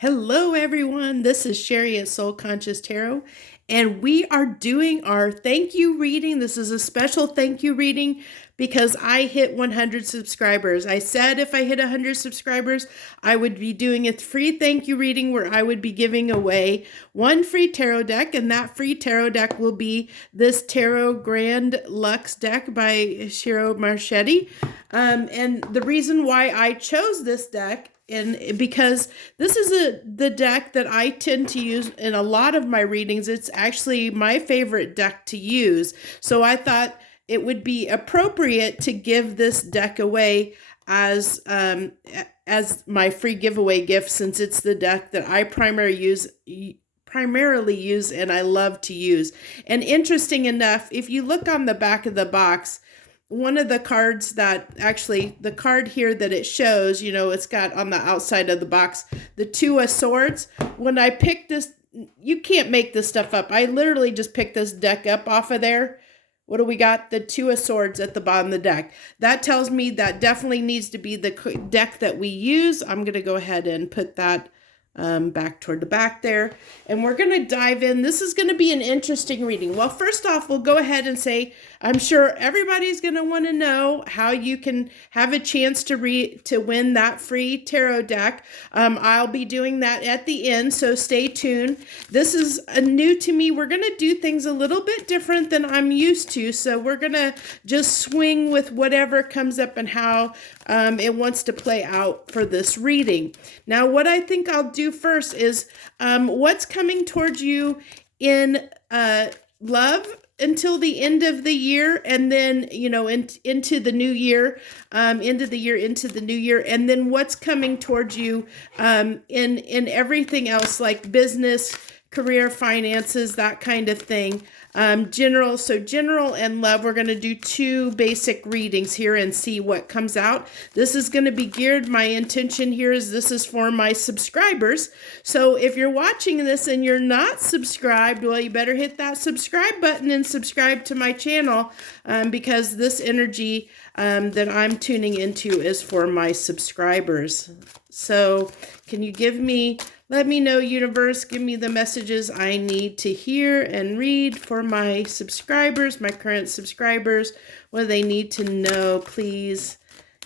Hello, everyone. This is Sherry at Soul Conscious Tarot, and we are doing our thank you reading. This is a special thank you reading because I hit 100 subscribers. I said if I hit 100 subscribers, I would be doing a free thank you reading where I would be giving away one free tarot deck, and that free tarot deck will be this Tarot Grand Luxe deck by Ciro Marchetti. And the reason why I chose this deck and because this is the deck that I tend to use in a lot of my readings. It's actually my favorite deck to use. So I thought it would be appropriate to give this deck away as my free giveaway gift, since it's the deck that I primarily use and I love to use. And interesting enough, if you look on the back of the box, one of the cards that actually, the card here that it shows, it's got on the outside of the box, the Two of Swords. When I picked this, you can't make this stuff up. I literally just picked this deck up off of there. What do we got? The Two of Swords at the bottom of the deck. That tells me that definitely needs to be the deck that we use. I'm going to go ahead and put that back toward the back there. And we're going to dive in. This is going to be an interesting reading. Well, first off, we'll go ahead and say, I'm sure everybody's going to want to know how you can have a chance to win that free tarot deck. I'll be doing that at the end, so stay tuned. This is new to me. We're going to do things a little bit different than I'm used to, so we're going to just swing with whatever comes up and how it wants to play out for this reading. Now, what I think I'll do first is what's coming towards you in love until the end of the year, and then into the new year, into the new year, and then what's coming towards you in everything else, like business, career, finances, that kind of thing. General and love. We're going to do two basic readings here and see what comes out. This is going to be geared. My intention here is this is for my subscribers. So if you're watching this and you're not subscribed, well, you better hit that subscribe button and subscribe to my channel, because this energy that I'm tuning into is for my subscribers. So can you let me know, universe, give me the messages I need to hear and read for my subscribers, my current subscribers. What do they need to know, please?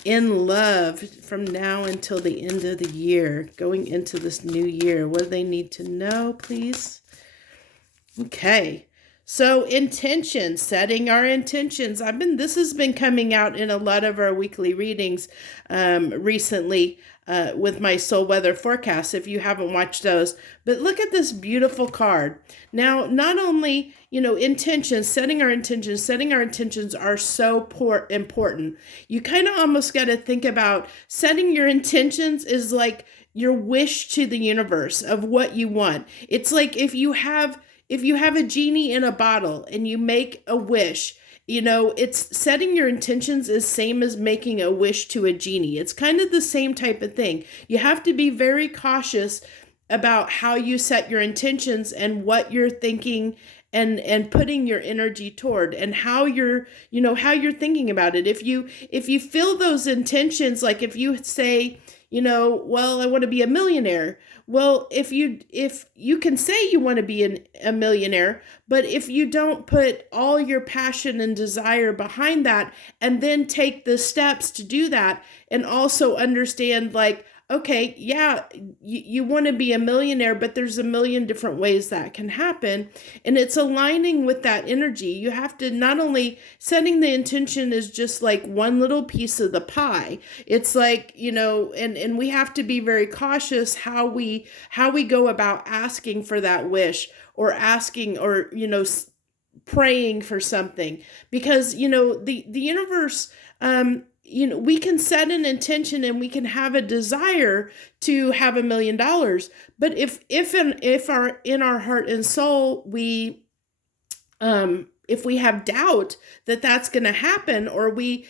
In love from now until the end of the year, going into this new year. What do they need to know, please? Okay. So intentions, setting our intentions. This has been coming out in a lot of our weekly readings recently with my soul weather forecast, if you haven't watched those. But look at this beautiful card. Now, not only, intentions, setting our intentions are so important. You kind of almost got to think about setting your intentions is like your wish to the universe of what you want. It's like if you have a genie in a bottle and you make a wish, it's setting your intentions is same as making a wish to a genie. It's kind of the same type of thing. You have to be very cautious about how you set your intentions and what you're thinking and putting your energy toward, and how you're thinking about it. If you feel those intentions, like if you say, well, I want to be a millionaire. Well, if you can say you want to be a millionaire, but if you don't put all your passion and desire behind that, and then take the steps to do that, and also understand, like, okay, yeah, you want to be a millionaire, but there's a million different ways that can happen. And it's aligning with that energy. You have to, not only setting the intention is just like one little piece of the pie. It's like, and we have to be very cautious how we go about asking for that wish, or asking, or, praying for something, because, the universe, we can set an intention and we can have a desire to have $1 million. But if in our heart and soul, if we have doubt that that's going to happen, or we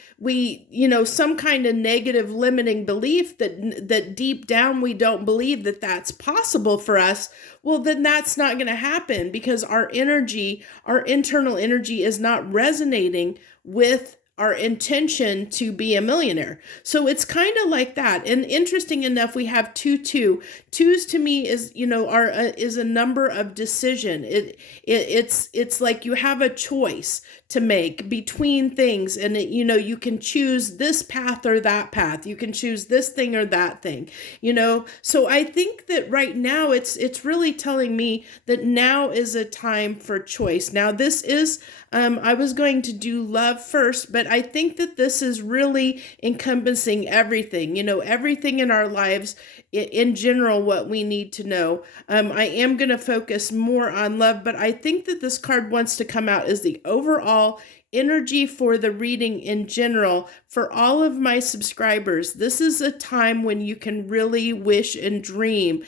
some kind of negative limiting belief that deep down we don't believe that that's possible for us, well, then that's not going to happen, because our internal energy is not resonating with our intention to be a millionaire. So it's kind of like that. And interesting enough, we have 2 twos to me is, are is a number of decision. It's like you have a choice to make between things, and you can choose this path or that path. You can choose this thing or that thing. So I think that right now it's really telling me that now is a time for choice. Now this is I was going to do love first, but I think that this is really encompassing everything, everything in our lives in general, what we need to know. I am going to focus more on love, but I think that this card wants to come out as the overall energy for the reading in general for all of my subscribers. This is a time when you can really wish and dream,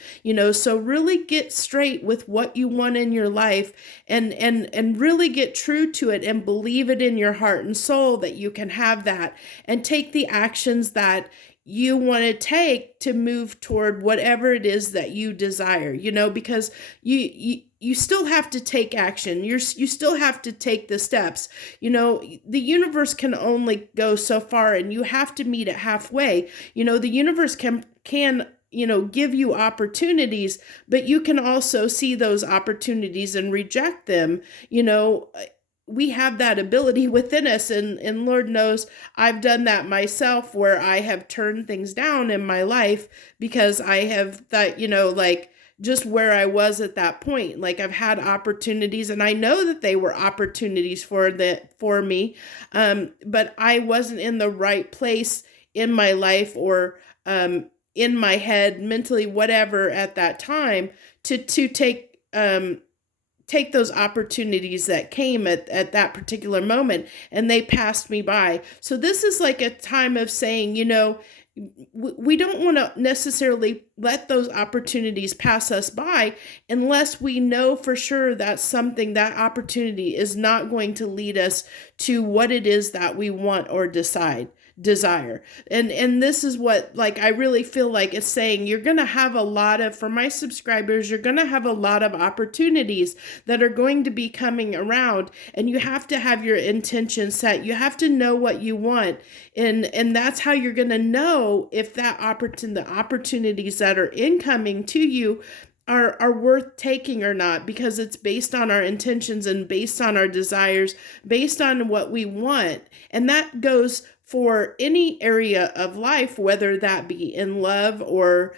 so really get straight with what you want in your life and really get true to it and believe it in your heart and soul that you can have that, and take the actions that you want to take to move toward whatever it is that you desire, because you still have to take action. You still have to take the steps. The universe can only go so far, and you have to meet it halfway. The universe can give you opportunities, but you can also see those opportunities and reject them. We have that ability within us, and Lord knows I've done that myself, where I have turned things down in my life because I have thought, just where I was at that point. Like, I've had opportunities, and I know that they were opportunities for me, but I wasn't in the right place in my life or in my head, mentally, whatever, at that time to take those opportunities that came at that particular moment, and they passed me by. So this is like a time of saying, we don't want to necessarily let those opportunities pass us by unless we know for sure that that opportunity is not going to lead us to what it is that we want or desire. And this is what, I really feel like it's saying, you're going to have for my subscribers, you're going to have a lot of opportunities that are going to be coming around, and you have to have your intention set. You have to know what you want. And that's how you're going to know if the opportunities that are incoming to you are worth taking or not, because it's based on our intentions and based on our desires, based on what we want. And that goes for any area of life, whether that be in love or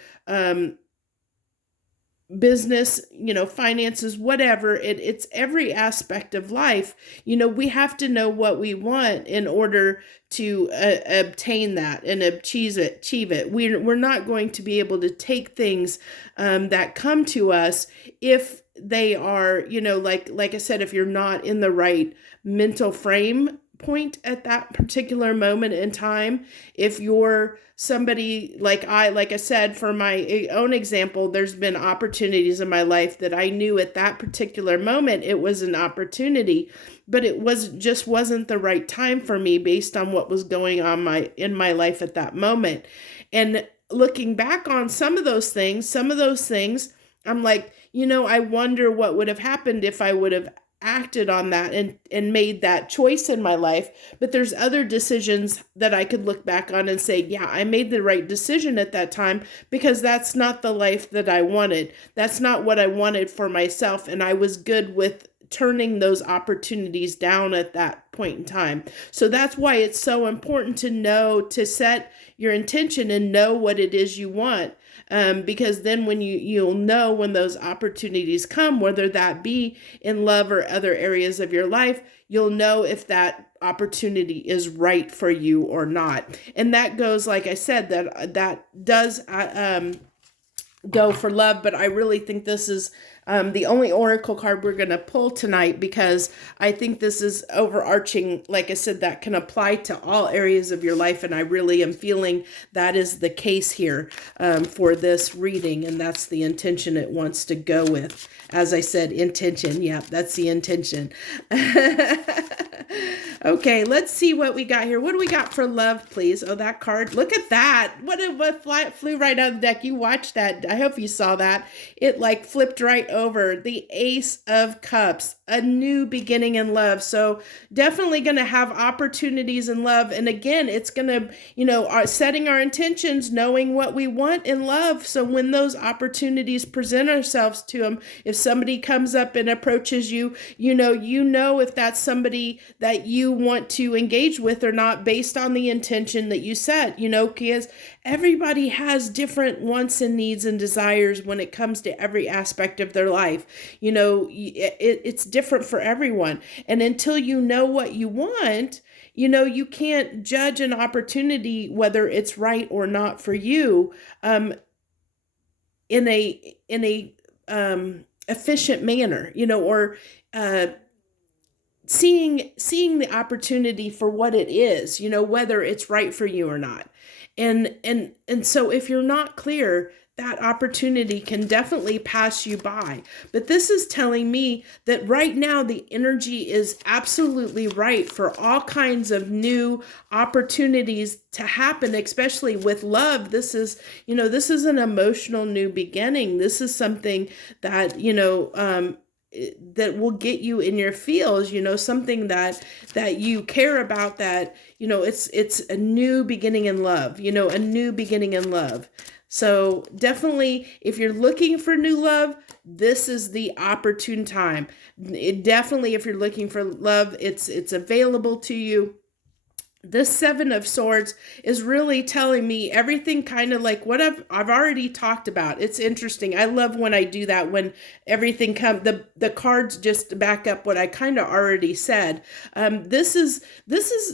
business, finances, whatever. It's every aspect of life. We have to know what we want in order to obtain that and achieve it. We're not going to be able to take things that come to us if they are, like I said, if you're not in the right mental frame point at that particular moment in time. If you're somebody like I said, for my own example, there's been opportunities in my life that I knew at that particular moment it was an opportunity, but it wasn't the right time for me based on what was going on in my life at that moment. And looking back on some of those things, I'm like, I wonder what would have happened if I would have acted on that and made that choice in my life. But there's other decisions that I could look back on and say, yeah, I made the right decision at that time, because that's not the life that I wanted. That's not what I wanted for myself. And I was good with turning those opportunities down at that point in time. So that's why it's so important to set your intention and know what it is you want. Because then when you'll know when those opportunities come, whether that be in love or other areas of your life, you'll know if that opportunity is right for you or not. And that goes, like I said, that does go for love, but I really think this is the only oracle card we're going to pull tonight, because I think this is overarching, like I said, that can apply to all areas of your life. And I really am feeling that is the case here for this reading. And that's the intention it wants to go with. As I said, intention. Yeah, that's the intention. Okay, let's see what we got here. What do we got for love, please? Oh, that card. Look at that. What flew right out of the deck. You watched that. I hope you saw that. It flipped right over, the Ace of Cups, a new beginning in love. So definitely going to have opportunities in love. And again, it's going to, setting our intentions, knowing what we want in love. So when those opportunities present ourselves to them, if somebody comes up and approaches you, you know if that's somebody that you want to engage with or not based on the intention that you set, because everybody has different wants and needs and desires when it comes to every aspect of their life. It's different for everyone. And until you know what you want, you can't judge an opportunity whether it's right or not for you in a efficient manner, or seeing the opportunity for what it is, whether it's right for you or not. And so if you're not clear, that opportunity can definitely pass you by. But this is telling me that right now the energy is absolutely right for all kinds of new opportunities to happen, especially with love. This is an emotional new beginning. This is something that, that will get you in your feels, something that you care about, that, it's a new beginning in love, a new beginning in love. So definitely, if you're looking for new love, this is the opportune time. Definitely, if you're looking for love, it's available to you. This Seven of Swords is really telling me everything kind of like what I've already talked about. It's interesting. I love when I do that, when everything the cards just back up what I kind of already said. This is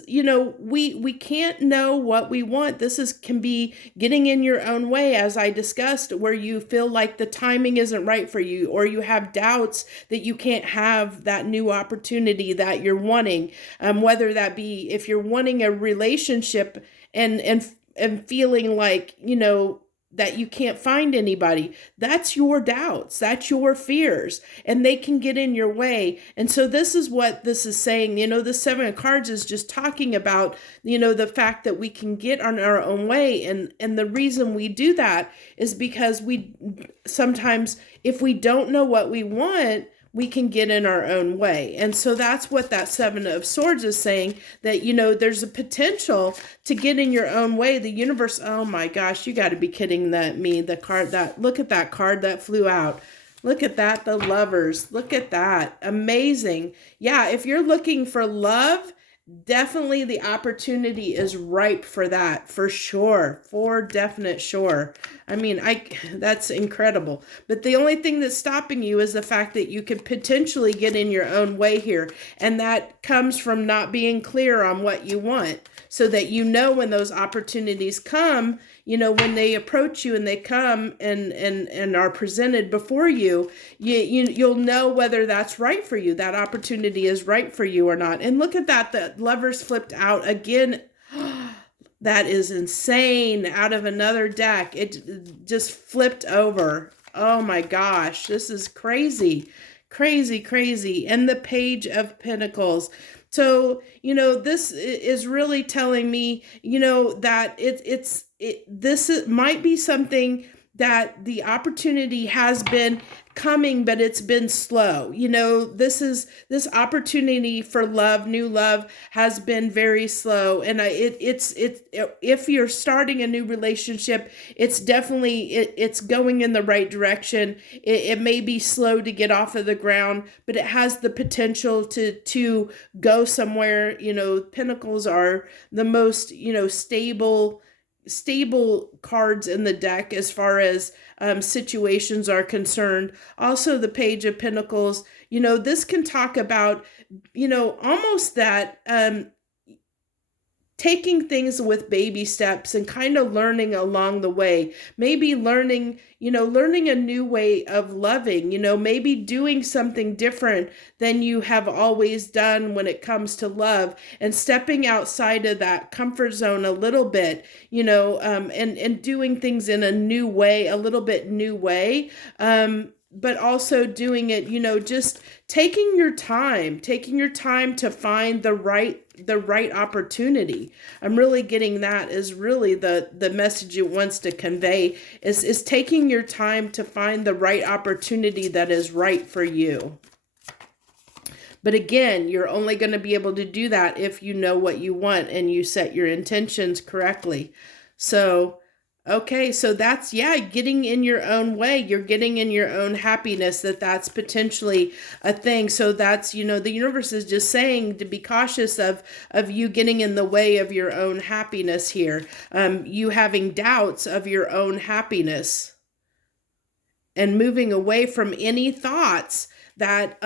we can't know what we want. Can be getting in your own way, as I discussed, where you feel like the timing isn't right for you, or you have doubts that you can't have that new opportunity that you're wanting. Whether that be if you're wanting a relationship and feeling like, that you can't find anybody. That's your doubts. That's your fears, and they can get in your way. And so this is what this is saying. The Seven of Cards is just talking about, the fact that we can get on our own way. And the reason we do that is because we sometimes, if we don't know what we want, we can get in our own way. And so that's what that Seven of Swords is saying, that, there's a potential to get in your own way. The universe, oh my gosh, you got to be kidding me. Look at that card that flew out. Look at that, the Lovers. Look at that. Amazing. Yeah, if you're looking for love, definitely the opportunity is ripe for that, for sure, for definite sure. I mean, that's incredible. But the only thing that's stopping you is the fact that you could potentially get in your own way here. And that comes from not being clear on what you want, so that when those opportunities come, when they approach you and they come and are presented before you, you'll know whether that's right for you, that opportunity is right for you or not. And look at that, the Lovers flipped out again. That is insane. Out of another deck, it just flipped over. Oh my gosh, this is crazy, crazy, crazy. And the Page of Pentacles. So, this is really telling me, that this might be something that the opportunity has been coming, but it's been slow. This opportunity for love, new love, has been very slow. And if you're starting a new relationship, it's definitely, it's going in the right direction. It may be slow to get off of the ground, but it has the potential to go somewhere. Pentacles are the most, stable cards in the deck as far as situations are concerned. Also, the Page of Pentacles, this can talk about, almost that taking things with baby steps and kind of learning along the way. Maybe learning a new way of loving, maybe doing something different than you have always done when it comes to love, and stepping outside of that comfort zone a little bit, and doing things in a new way, a little bit new way. but also doing it, just taking your time to find the right opportunity. I'm really getting that is really the message it wants to convey is taking your time to find the right opportunity that is right for you. But again, you're only going to be able to do that if you know what you want and you set your intentions correctly. So, okay, so that's, getting in your own way. You're getting in your own happiness, that's potentially a thing. So that's, the universe is just saying to be cautious of you getting in the way of your own happiness here. You having doubts of your own happiness and moving away from any thoughts that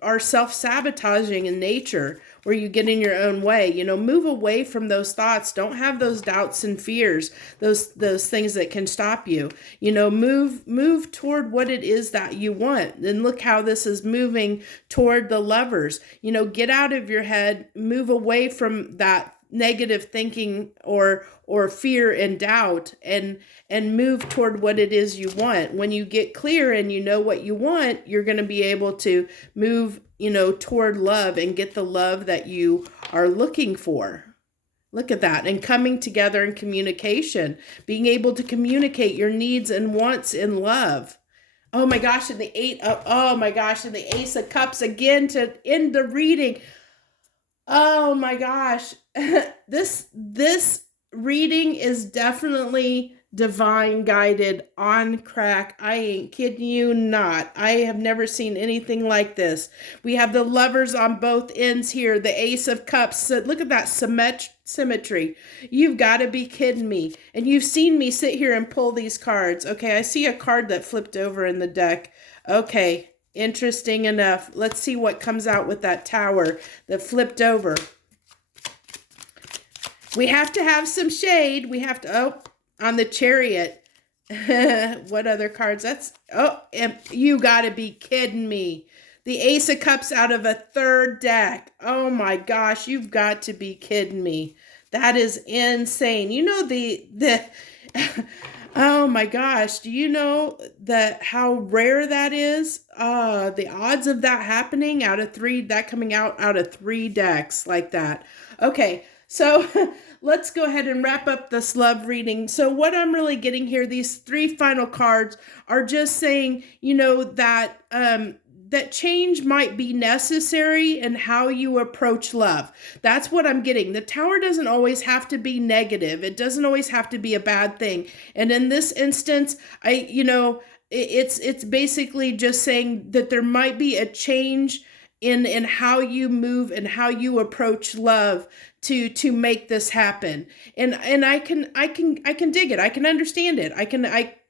are self-sabotaging in nature, where you get in your own way. Move away from those thoughts. Don't have those doubts and fears, those things that can stop you. Move toward what it is that you want. And look how this is moving toward the Lovers. Get out of your head, move away from that negative thinking or fear and doubt, and move toward what it is you want. When you get clear and you know what you want, you're going to be able to move, toward love and get the love that you are looking for. Look at that. And coming together in communication, being able to communicate your needs and wants in love. Oh my gosh, and the Ace of Cups again to end the reading. Oh my gosh. This reading is definitely divine guided, on crack. I ain't kidding you not. I have never seen anything like this. We have the Lovers on both ends here. The Ace of Cups. So look at that symmetry. You've got to be kidding me. And you've seen me sit here and pull these cards. Okay, I see a card that flipped over in the deck. Okay. Interesting enough. Let's see what comes out with that Tower that flipped over. We have to have some shade. We have to, on the Chariot. What other cards? You gotta be kidding me. The Ace of Cups out of a third deck. Oh my gosh, you've got to be kidding me. That is insane. The oh my gosh, do you know how rare that is? The odds of that happening coming out of three decks like that. Okay, so let's go ahead and wrap up this love reading. So what I'm really getting here, these three final cards are just saying, that change might be necessary in how you approach love. That's what I'm getting. The Tower doesn't always have to be negative. It doesn't always have to be a bad thing. And in this instance, it's basically just saying that there might be a change in how you move and how you approach love to make this happen. And I can dig it. I can understand it.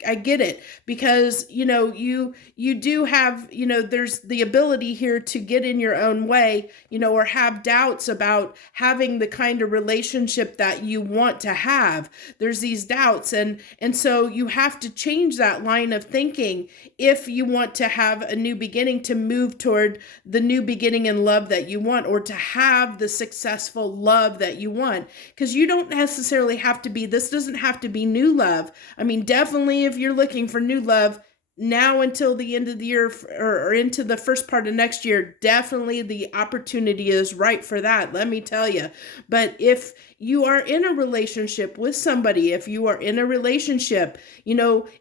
I get it, because you do have, there's the ability here to get in your own way, or have doubts about having the kind of relationship that you want to have. There's these doubts, and so you have to change that line of thinking if you want to have a new beginning, to move toward the new beginning in love that you want, or to have the successful love that you want. Because you don't necessarily have to be, this doesn't have to be new love. I mean, definitely if you're looking for new love now until the end of the year or into the first part of next year, definitely the opportunity is right for that, let me tell you. But if you are in a relationship with somebody, it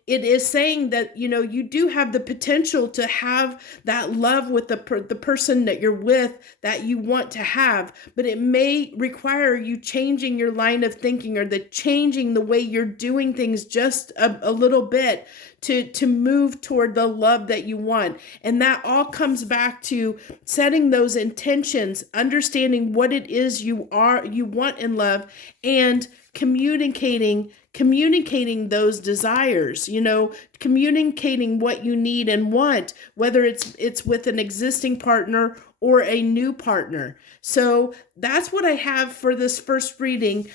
is saying that, you do have the potential to have that love with the person that you're with that you want to have, but it may require you changing your line of thinking, or changing the way you're doing things just a little bit to move toward the love that you want. And that all comes back to setting those intentions, understanding what it is you want in love, and communicating those desires, communicating what you need and want, whether it's with an existing partner or a new partner. So that's what I have for this first reading,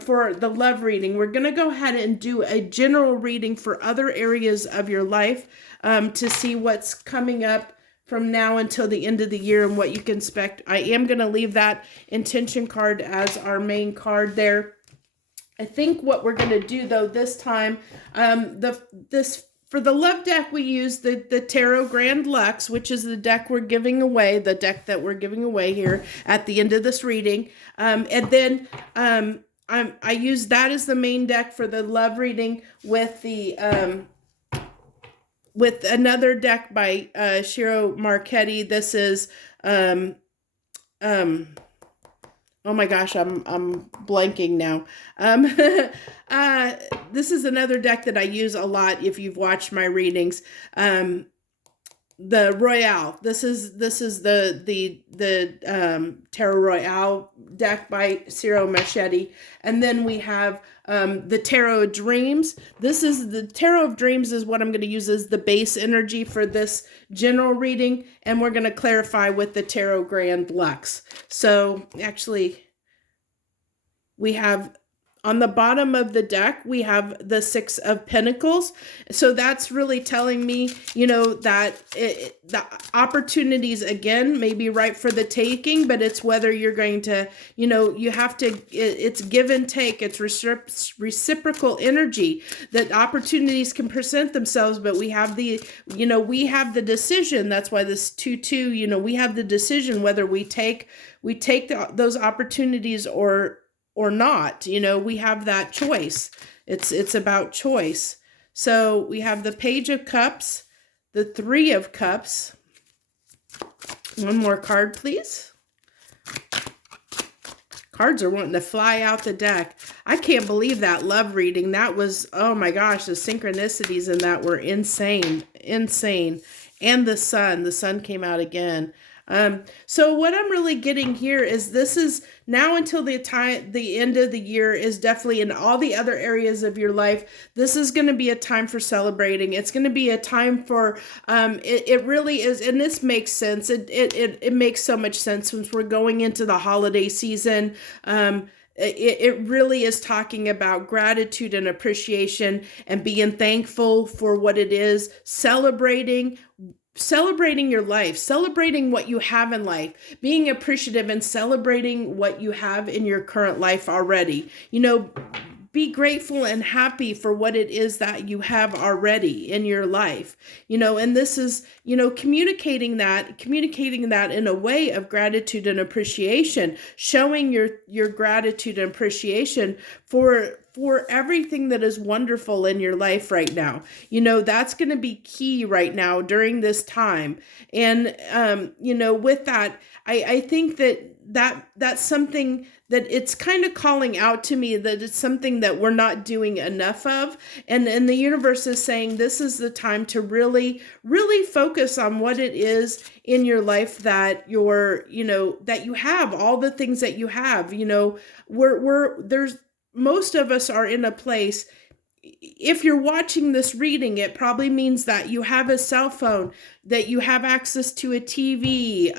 for the love reading. We're going to go ahead and do a general reading for other areas of your life, to see what's coming up from now until the end of the year and what you can expect. I am going to leave that intention card as our main card there. I think what we're going to do, though, this time, this For the love deck, we use the Tarot Grand Luxe, which is the deck we're giving away, the deck that we're giving away here at the end of this reading. And then I use that as the main deck for the love reading with the with another deck by Ciro Marchetti. This is oh my gosh, I'm blanking now. This is another deck that I use a lot if you've watched my readings. The Royale. This is the Tarot Royale deck by Ciro Marchetti. And then we have the Tarot of Dreams. This is the Tarot of Dreams is what I'm going to use as the base energy for this general reading, and we're going to clarify with the Tarot Grand Luxe. So actually, we have on the bottom of the deck, we have the Six of Pentacles. So that's really telling me, that the opportunities, again, may be right for the taking, but it's whether you're going to, you have to, it's give and take. It's reciprocal energy that opportunities can present themselves, but we have the, we have the decision. That's why this 2-2, we have the decision whether we take those opportunities or not. We have that choice. It's about choice. So we have the Page of Cups, the Three of Cups. One more card, please. Cards are wanting to fly out the deck. I can't believe that love reading. That was, oh my gosh, the synchronicities in that were insane. And the sun came out again. So what I'm really getting here is this is now until the end of the year is definitely in all the other areas of your life. This is going to be a time for celebrating. It's going to be a time for, it really is. And this makes sense. It makes so much sense since we're going into the holiday season. It really is talking about gratitude and appreciation and being thankful for what it is, celebrating your life, celebrating what you have in life, being appreciative and celebrating what you have in your current life already. Be grateful and happy for what it is that you have already in your life. And this is, communicating that in a way of gratitude and appreciation, showing your gratitude and appreciation for everything that is wonderful in your life right now. That's going to be key right now during this time. And, with that, I think that's something that it's kind of calling out to me, that it's something that we're not doing enough of. And the universe is saying this is the time to really, really focus on what it is in your life that that you have, all the things that you have. Most of us are in a place, if you're watching this reading, it probably means that you have a cell phone, that you have access to a TV,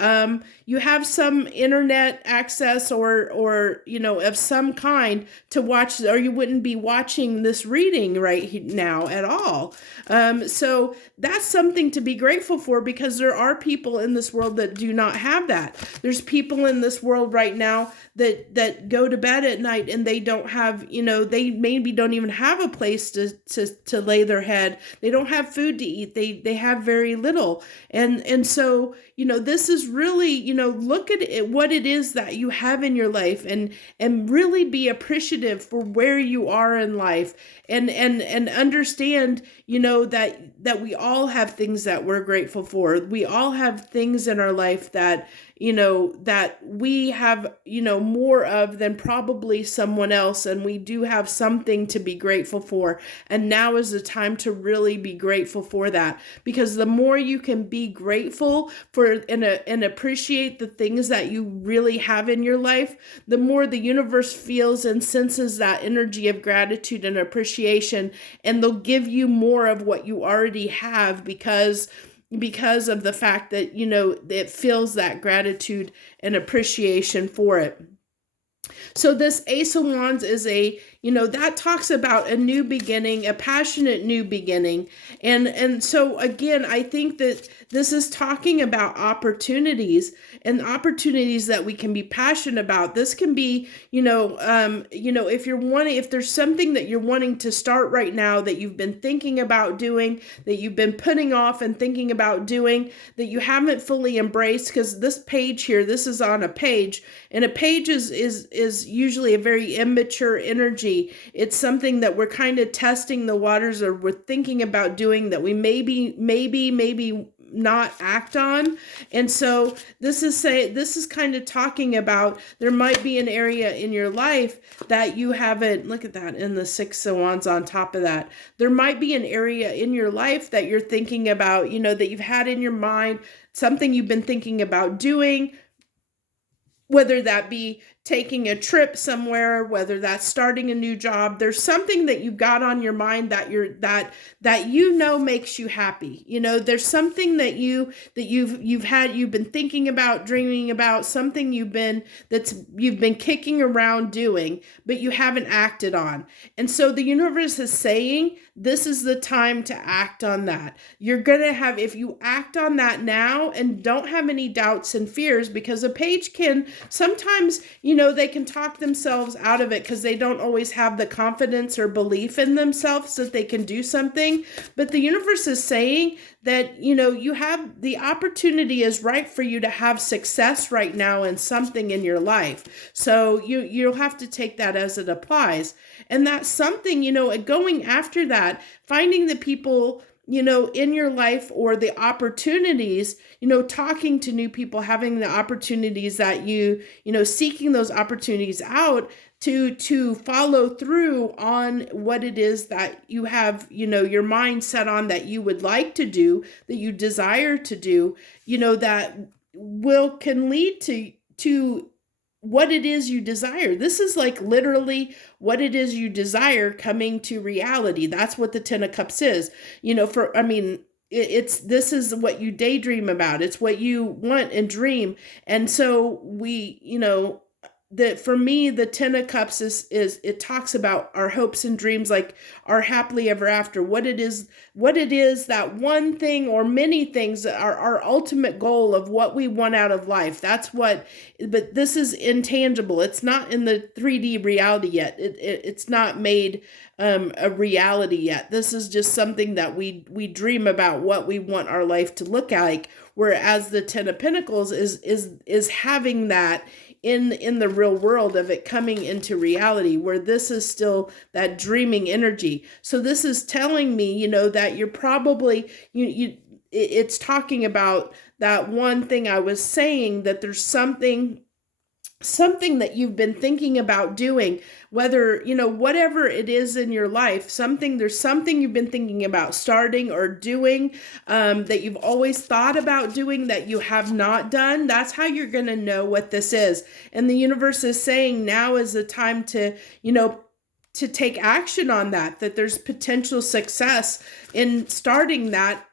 you have some internet access or of some kind to watch, or you wouldn't be watching this reading right now at all. So that's something to be grateful for, because there are people in this world that do not have that. There's people in this world right now that go to bed at night and they don't have, they maybe don't even have a place to lay their head. They don't have food to eat. They have very little. And so, this is really, look at it, what it is that you have in your life, and really be appreciative for where you are in life, and understand, that we all have things that we're grateful for. We all have things in our life that, that we have, more of than probably someone else. And we do have something to be grateful for. And now is the time to really be grateful for that, because the more you can be grateful for and appreciate the things that you really have in your life, the more the universe feels and senses that energy of gratitude and appreciation, and they'll give you more of what you already have, because of the fact that, it feels that gratitude and appreciation for it. So this Ace of Wands is a, that talks about a new beginning, a passionate new beginning. And so again, I think that this is talking about opportunities, and opportunities that we can be passionate about. This can be, if there's something that you're wanting to start right now that you've been thinking about doing, that you've been putting off and thinking about doing, that you haven't fully embraced, because this page here, this is on a page, and a page is usually a very immature energy. It's something that we're kind of testing the waters, or we're thinking about doing, that we maybe not act on. And so this is kind of talking about, there might be an area in your life that you haven't, look at that, in the 6 of Wands on top of that. There might be an area in your life that you're thinking about, that you've had in your mind, something you've been thinking about doing, whether that be taking a trip somewhere, whether that's starting a new job. There's something that you've got on your mind that makes you happy. There's something that you've been thinking about, dreaming about, something you've been kicking around doing, but you haven't acted on. And so the universe is saying, this is the time to act on that. You're going to have, if you act on that now and don't have any doubts and fears, because a page can sometimes, they can talk themselves out of it because they don't always have the confidence or belief in themselves that they can do something. But the universe is saying that, you have the opportunity is right for you to have success right now in something in your life. So you'll have to take that as it applies. And that's something, going after that, finding the people, in your life, or the opportunities, talking to new people, having the opportunities that seeking those opportunities out to follow through on what it is that you have, your mind set on, that you would like to do, that you desire to do, that can lead to what it is you desire. This is like literally what it is you desire coming to reality. That's what the 10 of Cups is. This is what you daydream about. It's what you want and dream. And so that for me, the 10 of Cups is it talks about our hopes and dreams, like our happily ever after, what it is, that one thing or many things are our ultimate goal of what we want out of life. But this is intangible. It's not in the 3D reality yet. It's not made a reality yet. This is just something that we dream about, what we want our life to look like. Whereas the 10 of Pentacles is having that in the real world of it coming into reality, where this is still that dreaming energy. So this is telling me, that you're probably, it's talking about that one thing I was saying, that there's something that you've been thinking about doing, whether, whatever it is in your life, there's something you've been thinking about starting or doing, that you've always thought about doing that you have not done. That's how you're going to know what this is. And the universe is saying now is the time to, to take action on that there's potential success in starting that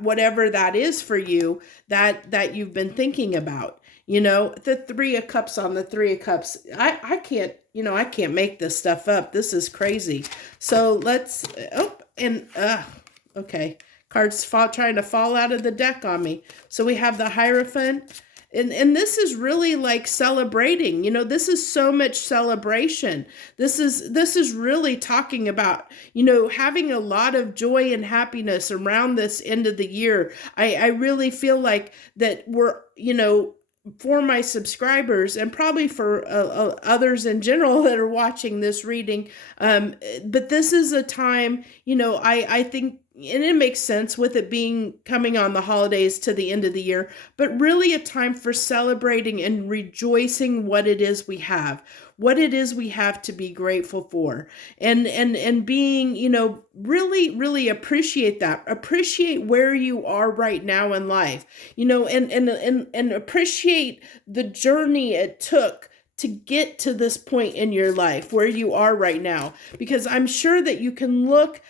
whatever that is for you, that you've been thinking about. The 3 of Cups on the 3 of Cups. I can't make this stuff up. This is crazy. So let's, okay. Cards trying to fall out of the deck on me. So we have the Hierophant. And this is really like celebrating, this is so much celebration. This is really talking about, having a lot of joy and happiness around this end of the year. I really feel like that we're, for my subscribers and probably for others in general that are watching this reading. But this is a time, I think, and it makes sense with it being coming on the holidays to the end of the year, but really a time for celebrating and rejoicing what it is we have to be grateful for, and being, really appreciate that, appreciate where you are right now in life, and appreciate the journey it took to get to this point in your life where you are right now, because I'm sure that you can look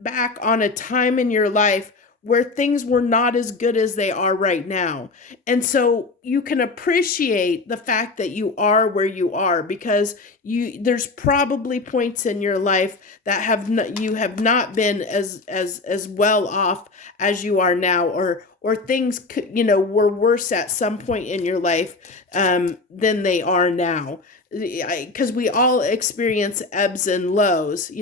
back on a time in your life where things were not as good as they are right now. And so you can appreciate the fact that you are where you are, because there's probably points in your life that you have not been as well off as you are now, or things were worse at some point in your life than they are now, because we all experience ebbs and lows,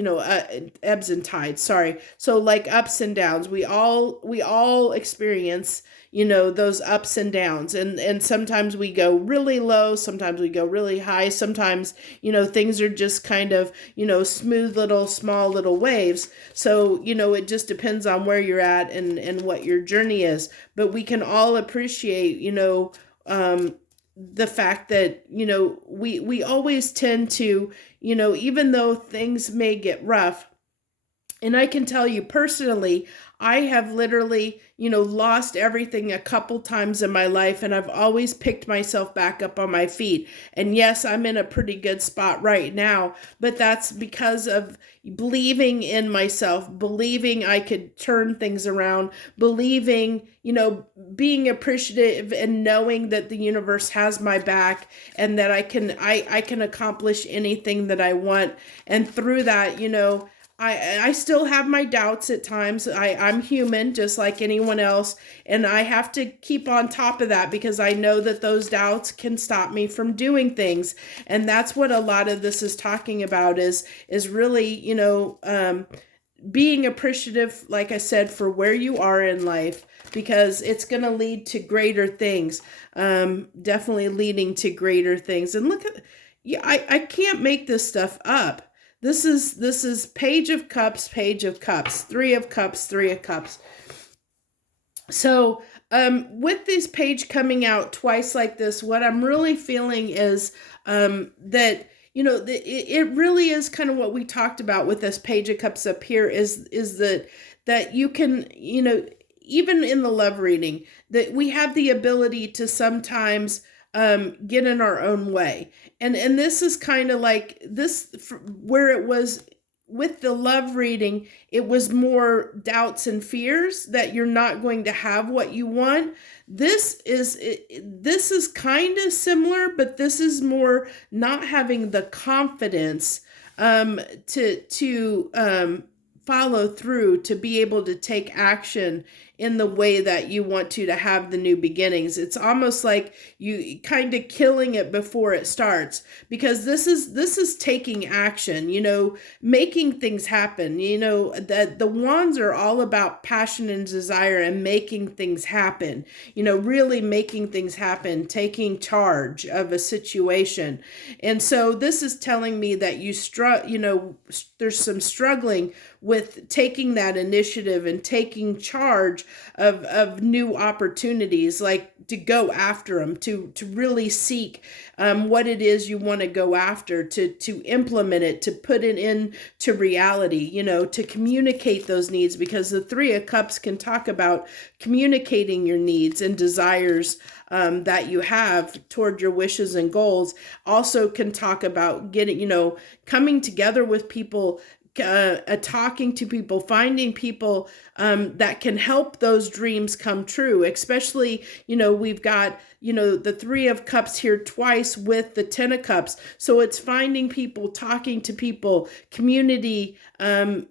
ebbs and tides, sorry. So like ups and downs, we all experience, those ups and downs, and sometimes we go really low, sometimes we go really high, sometimes, things are just kind of, smooth little, small little waves. So, it just depends on where you're at and what your journey is. But we can all appreciate, the fact that, we always tend to, even though things may get rough, and I can tell you personally, I have literally, lost everything a couple times in my life, and I've always picked myself back up on my feet. And yes, I'm in a pretty good spot right now, but that's because of believing in myself, believing I could turn things around, believing, being appreciative and knowing that the universe has my back, and that I can accomplish anything that I want. And through that, I still have my doubts at times. I'm human just like anyone else, and I have to keep on top of that, because I know that those doubts can stop me from doing things. And that's what a lot of this is talking about, is really, being appreciative, like I said, for where you are in life, because it's going to lead to greater things, definitely leading to greater things. And look at, I can't make this stuff up. This is Page of Cups, Page of Cups, Three of Cups, Three of Cups. So with this page coming out twice like this, what I'm really feeling is that, it really is kind of what we talked about with this Page of Cups up here, is that you can, even in the love reading, that we have the ability to sometimes get in our own way. And this is kind of like this, where it was with the love reading, it was more doubts and fears that you're not going to have what you want. This is kind of similar, but this is more not having the confidence to follow through, to be able to take action in the way that you want to have the new beginnings. It's almost like you kind of killing it before it starts, because this is taking action, making things happen. That the wands are all about passion and desire and making things happen, really making things happen, taking charge of a situation. And so this is telling me that there's some struggling with taking that initiative and taking charge of new opportunities, like to go after them, to really seek what it is you want to go after, to implement it, to put it into reality, to communicate those needs, because the Three of Cups can talk about communicating your needs and desires that you have toward your wishes and goals. Also can talk about getting, coming together with people, talking to people, finding people that can help those dreams come true. Especially, we've got, the Three of Cups here twice with the Ten of Cups. So it's finding people, talking to people, community, in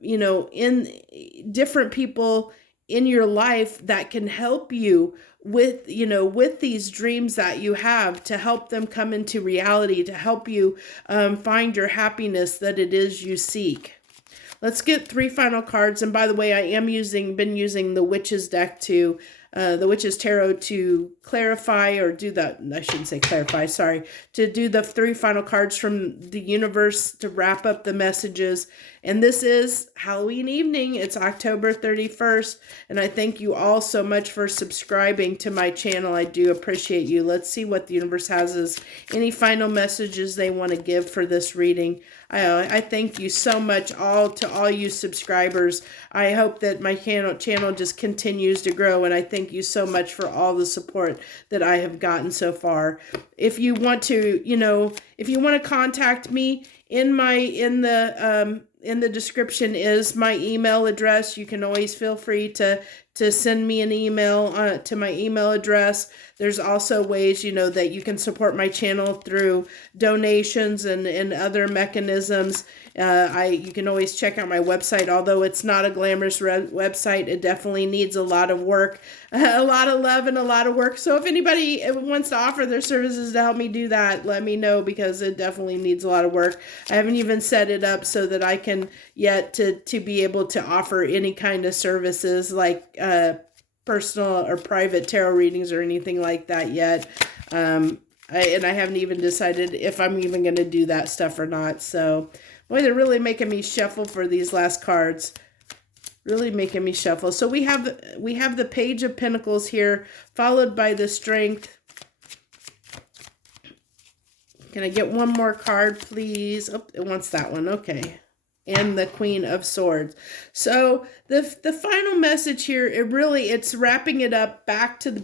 different people in your life that can help you with, with these dreams that you have, to help them come into reality, to help you find your happiness that it is you seek. Let's get three final cards. And by the way, I am been using the Witch's deck the Witch's Tarot to clarify, or do that. I shouldn't say clarify, sorry. To do the three final cards from the universe to wrap up the messages. And this is Halloween evening. It's October 31st. And I thank you all so much for subscribing to my channel. I do appreciate you. Let's see what the universe has as any final messages they want to give for this reading. I thank you so much to all you subscribers. I hope that my channel just continues to grow, and I thank you so much for all the support that I have gotten so far. If you want to, if you want to contact me, in the description is my email address. You can always feel free to to send me an email to my email address. There's also ways, that you can support my channel through donations and other mechanisms. You can always check out my website. Although it's not a glamorous website, it definitely needs a lot of work, a lot of love and a lot of work. So if anybody wants to offer their services to help me do that, let me know, because it definitely needs a lot of work. I haven't even set it up so that I can yet to be able to offer any kind of services like personal or private tarot readings or anything like that yet. I haven't even decided if I'm even going to do that stuff or not. So, boy, they're really making me shuffle for these last cards. Really making me shuffle. So we have the Page of Pentacles here, followed by the Strength. Can I get one more card, please? Oh, it wants that one. Okay. And the Queen of Swords. So the final message here, it's wrapping it up back to the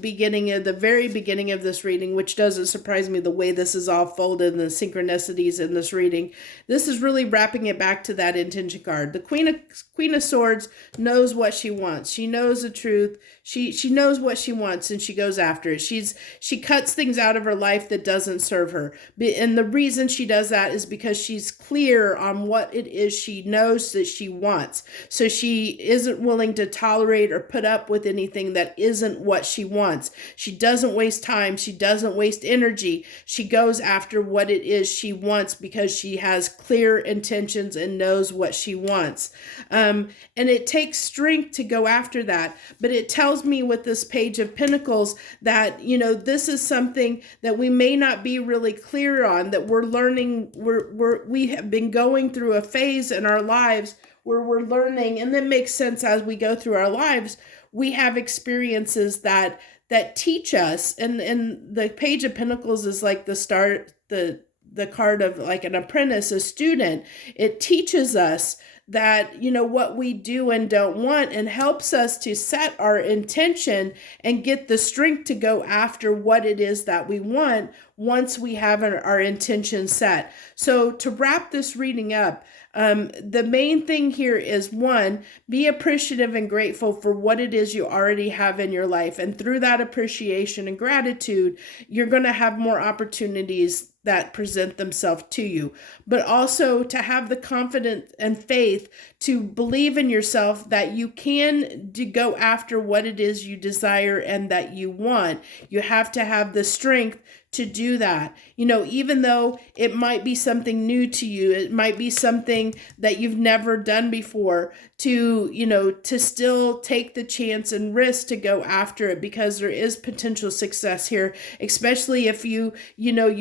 very beginning of this reading, which doesn't surprise me the way this is all folded and the synchronicities in this reading. This is really wrapping it back to that intention card. The Queen of Swords knows what she wants. She knows the truth. She knows what she wants, and she goes after it. She cuts things out of her life that doesn't serve her. And the reason she does that is because she's clear on what it is she knows that she wants. So she isn't willing to tolerate or put up with anything that isn't what she wants. She doesn't waste time. She doesn't waste energy. She goes after what it is she wants because she has clear intentions and knows what she wants. And it takes strength to go after that. But it tells me with this Page of Pentacles that, this is something that we may not be really clear on, that we're learning. We have been going through a phase in our lives where we're learning, and that makes sense as we go through our lives. We have experiences that teach us, and the Page of Pentacles is like the card of like an apprentice, a student. It teaches us that, what we do and don't want, and helps us to set our intention and get the strength to go after what it is that we want once we have our intention set. So to wrap this reading up, the main thing here is, one, be appreciative and grateful for what it is you already have in your life. And through that appreciation and gratitude, you're going to have more opportunities that present themselves to you, but also to have the confidence and faith to believe in yourself that you can go after what it is you desire and that you want. You have to have the strength to do that. Even though it might be something new to you, it might be something that you've never done before, to still take the chance and risk to go after it, because there is potential success here, especially if you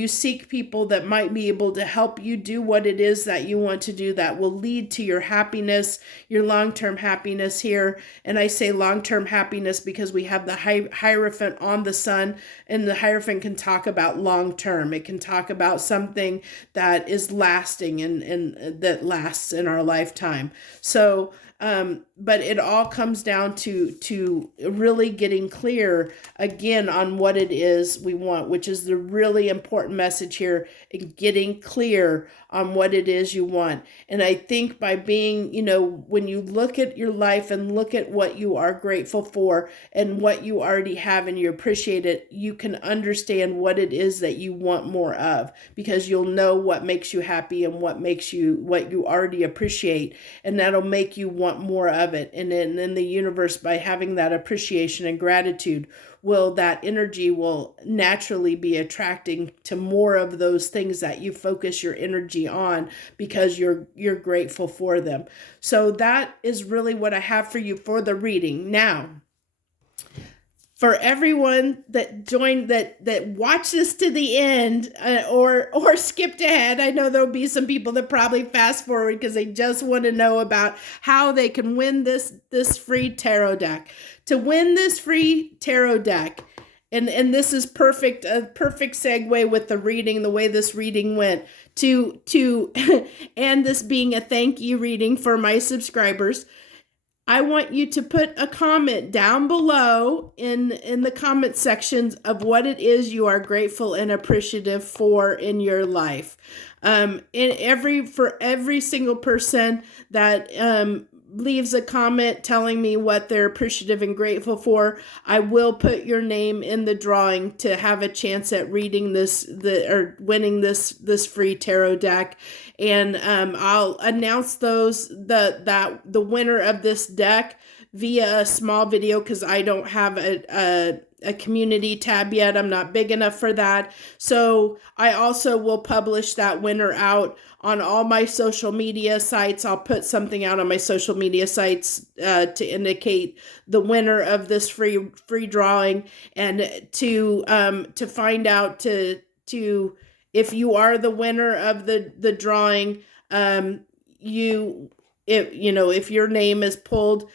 seek people that might be able to help you do what it is that you want to do, that will lead to your happiness, your long-term happiness here. And I say long-term happiness because we have the Hierophant on the sun, and the Hierophant can talk about long-term. It can talk about something that is lasting and that lasts in our lifetime. So, but it all comes down to really getting clear again on what it is we want, which is the really important message here, and getting clear on what it is you want. And I think by being, when you look at your life and look at what you are grateful for and what you already have and you appreciate it, you can understand what it is that you want more of, because you'll know what makes you happy and what you already appreciate, and that'll make you want more of it. And in the universe, by having that appreciation and gratitude, that energy will naturally be attracting to more of those things that you focus your energy on, because you're grateful for them. So that is really what I have for you for the reading. Now, for everyone that joined, that watched this to the end, or skipped ahead, I know there'll be some people that probably fast forward because they just want to know about how they can win this free tarot deck. To win this free tarot deck, and this is a perfect segue with the reading, the way this reading went, to and this being a thank you reading for my subscribers. I want you to put a comment down below in the comment sections of what it is you are grateful and appreciative for in your life. For every single person that leaves a comment telling me what they're appreciative and grateful for, I will put your name in the drawing to have a chance at reading or winning this free tarot deck. And I'll announce the winner of this deck via a small video, because I don't have a community tab yet. I'm not big enough for that. So I also will publish that winner out on all my social media sites. I'll put something out on my social media sites to indicate the winner of this free drawing, and to find out to if you are the winner of the drawing, if your name is pulled,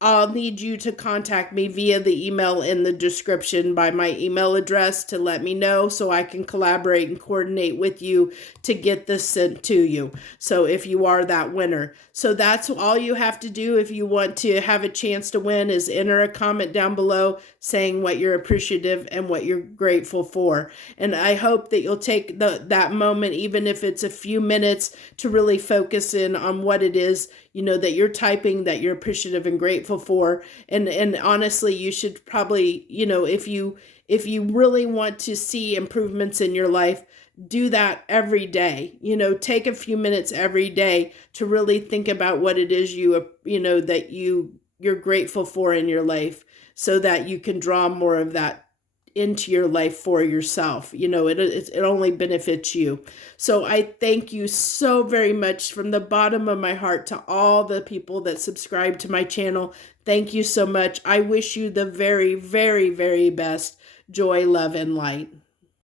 I'll need you to contact me via the email in the description by my email address to let me know, so I can collaborate and coordinate with you to get this sent to you. So if you are that winner. So that's all you have to do if you want to have a chance to win, is enter a comment down below saying what you're appreciative and what you're grateful for. And I hope that you'll take that moment, even if it's a few minutes, to really focus in on what it is, that you're typing, that you're appreciative and grateful for. And honestly, you should probably, if you really want to see improvements in your life, do that every day. Take a few minutes every day to really think about what it is that you're grateful for in your life, so that you can draw more of that into your life for yourself. It only benefits you. So I thank you so very much from the bottom of my heart to all the people that subscribe to my channel. Thank you so much. I wish you the very, very, very best. Joy, love, and light.